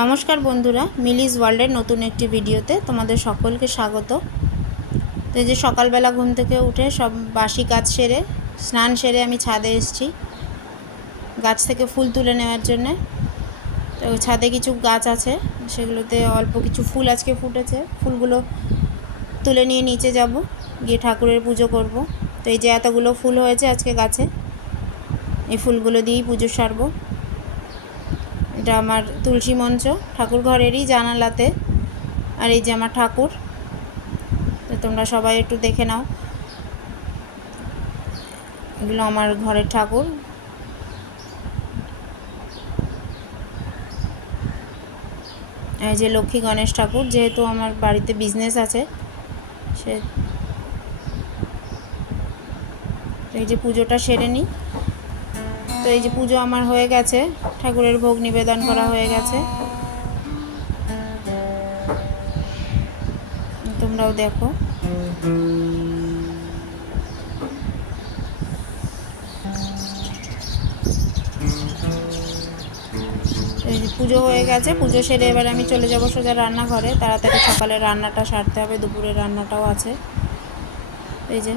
নমস্কার বন্ধুরা, মিলিস ওয়ার্ল্ডের নতুন একটি ভিডিওতে তোমাদের সকলকে স্বাগত। তো এই যে সকালবেলা ঘুম থেকে উঠে সব বাসি কাজ সেরে স্নান সেরে আমি ছাদে এসেছি গাছ থেকে ফুল তুলে নেওয়ার জন্যে। তো ছাদে কিছু গাছ আছে, সেগুলোতে অল্প কিছু ফুল আজকে ফুটেছে। ফুলগুলো তুলে নিয়ে নিচে যাব, গিয়ে ঠাকুরের পুজো করব। তো এই যে এতগুলো ফুল হয়েছে আজকে গাছে, এই ফুলগুলো দিয়েই পুজো সারবো। এটা আমার তুলসী মঞ্চ, ঠাকুর ঘরেরই জানালাতে। আর এই যে আমার ঠাকুর, তো তোমরা সবাই একটু দেখে নাও। এগুলো আমার ঘরের ঠাকুর। এই যে লক্ষ্মী গণেশ ঠাকুর, যেহেতু আমার বাড়িতে বিজনেস আছে সে এই যে পুজোটা সেরে নিই। তো এই যে পুজো আমার হয়ে গেছে, ঠাকুরের ভোগ নিবেদন করা হয়ে গেছে, তোমরাও দেখো। এই যে পুজো হয়ে গেছে, পুজো সেরে এবার আমি চলে যাব সোজা রান্নাঘরে। তাড়াতাড়ি সকালে রান্নাটা সারতে হবে, দুপুরের রান্নাটাও আছে। এই যে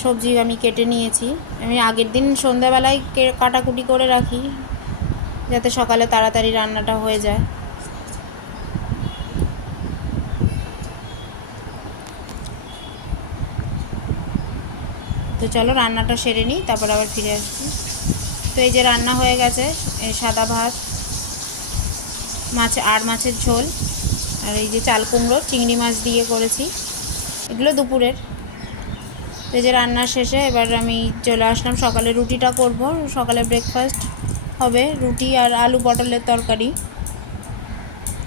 সবজি আমি কেটে নিয়েছি। আমি আগের দিন সন্ধ্যাবেলায় কাটাকুটি করে রাখি, যাতে সকালে তাড়াতাড়ি রান্নাটা হয়ে যায়। তো চলো রান্নাটা সেরে নিই, তারপর আবার ফিরে আসছি। তো এই যে রান্না হয়ে গেছে, এই সাদা ভাত, মাছের ঝোল, আর এই যে চাল কুমড়ো চিংড়ি মাছ দিয়ে করেছি, এগুলো দুপুরের। তো এই যে রান্না শেষে এবার আমি চলে আসলাম, সকালে রুটিটা করব। সকালে ব্রেকফাস্ট হবে রুটি আর আলু পটলের তরকারি।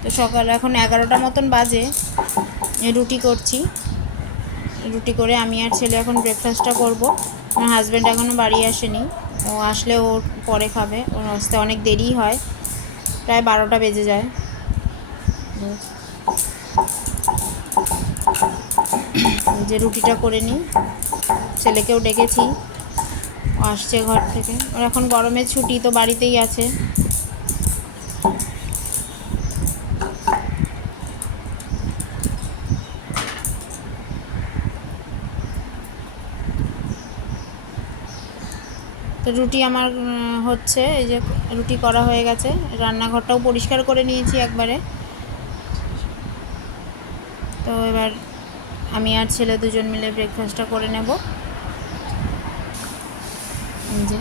তো সকাল এখন 11টা মতন বাজে, রুটি করছি। রুটি করে আমি আর ছেলে এখন ব্রেকফাস্টটা করব। আমার হাজব্যান্ড এখনও বাড়ি আসেনি, ও আসলে ও পরে খাবে, ওর আসতে অনেক দেরি হয়, প্রায় 12টা বেজে যায়। যে রুটিটা করে নিই, ছেলেকেও ডেকেছি, ও আসছে ঘর থেকে। ওর এখন গরমের ছুটি, তো বাড়িতেই আছে। তো রুটি আমার হচ্ছে, এই যে রুটি করা হয়ে গেছে, রান্নাঘরটাও পরিষ্কার করে নিয়েছি একবারে। তো এবার আমি আর ছেলে দুজন মিলে ব্রেকফাস্টটা করে নেব। এই যে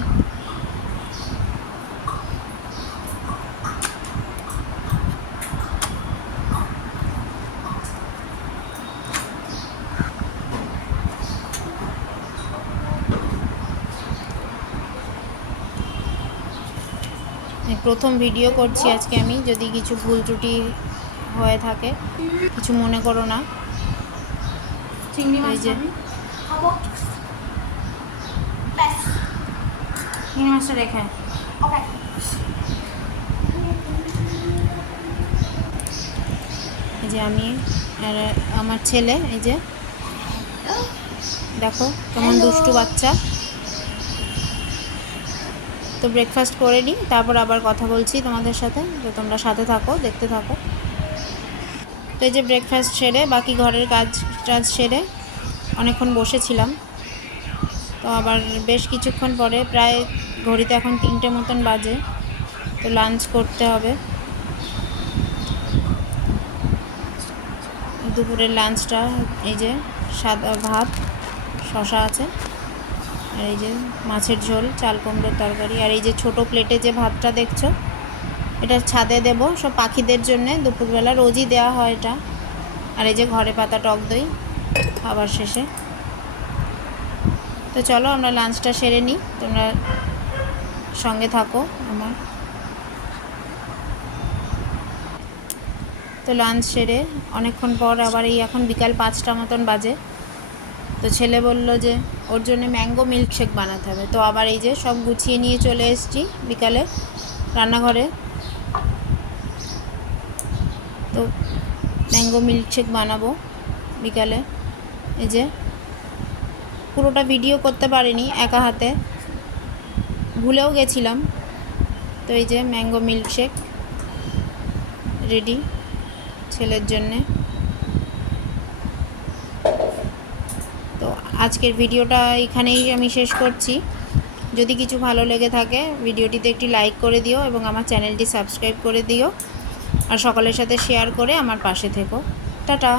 প্রথম ভিডিও করছি আজকে আমি, যদি কিছু ভুল ত্রুটি হয়ে থাকে কিছু মনে করো না। চিংড়ি মাছ খাবো, ব্যাস। চিংড়ি মাছটা রেখে ওকে। এই যে আমি আর আমার ছেলে, এই যে দেখো কেমন দুষ্টু বাচ্চা। তো ব্রেকফাস্ট করে নিই, তারপর আবার কথা বলছি তোমাদের সাথে। তো তোমরা সাথে থাকো, দেখতে থাকো। তো এই যে ব্রেকফাস্ট সেরে বাকি ঘরের কাজ টাজ সেরে অনেকক্ষণ বসেছিলাম। তো আবার বেশ কিছুক্ষণ পরে, প্রায় ঘড়িতে এখন 3টে মতন বাজে, তো লাঞ্চ করতে হবে। দুপুরের লাঞ্চটা এই যে সাদা ভাত, শশা আছে, আর এই যে মাছের ঝোল, চাল কুমড়োর তরকারি, আর এই যে ছোটো প্লেটে যে ভাতটা দেখছো, এটা ছাদে দেব সব পাখিদের জন্যে, দুপুরবেলা রোজই দেওয়া হয় এটা। আর এই যে ঘরে পাতা টক দই খাবার শেষে। তো চলো আমরা লাঞ্চটা সেরে নিই, তোমরা সঙ্গে থাকো আমার। তো লাঞ্চ সেরে অনেকক্ষণ পর আবার এই এখন বিকাল 5টা মতন বাজে। তো ছেলে বলল যে ওর জন্য ম্যাঙ্গো মিল্কশেক বানাতে হবে। তো আবার এই যে সব গুছিয়ে নিয়ে চলে এসেছি বিকালে রান্নাঘরে। তো ম্যাঙ্গো মিল্কশেক বানাবো বিকালে। এই যে পুরোটা ভিডিও করতে পারিনি, একা হাতে ভুলেও গেছিলাম। তো এই যে ম্যাঙ্গো মিল্কশেক রেডি ছেলের জন্যে। তো আজকের ভিডিওটা এখানেই আমি শেষ করছি। যদি কিছু ভালো লেগে থাকে ভিডিওটিতে একটি লাইক করে দিও এবং আমার চ্যানেলটি সাবস্ক্রাইব করে দিও, আর সকলের সাথে শেয়ার করে আমার পাশে থেকো। টাটা।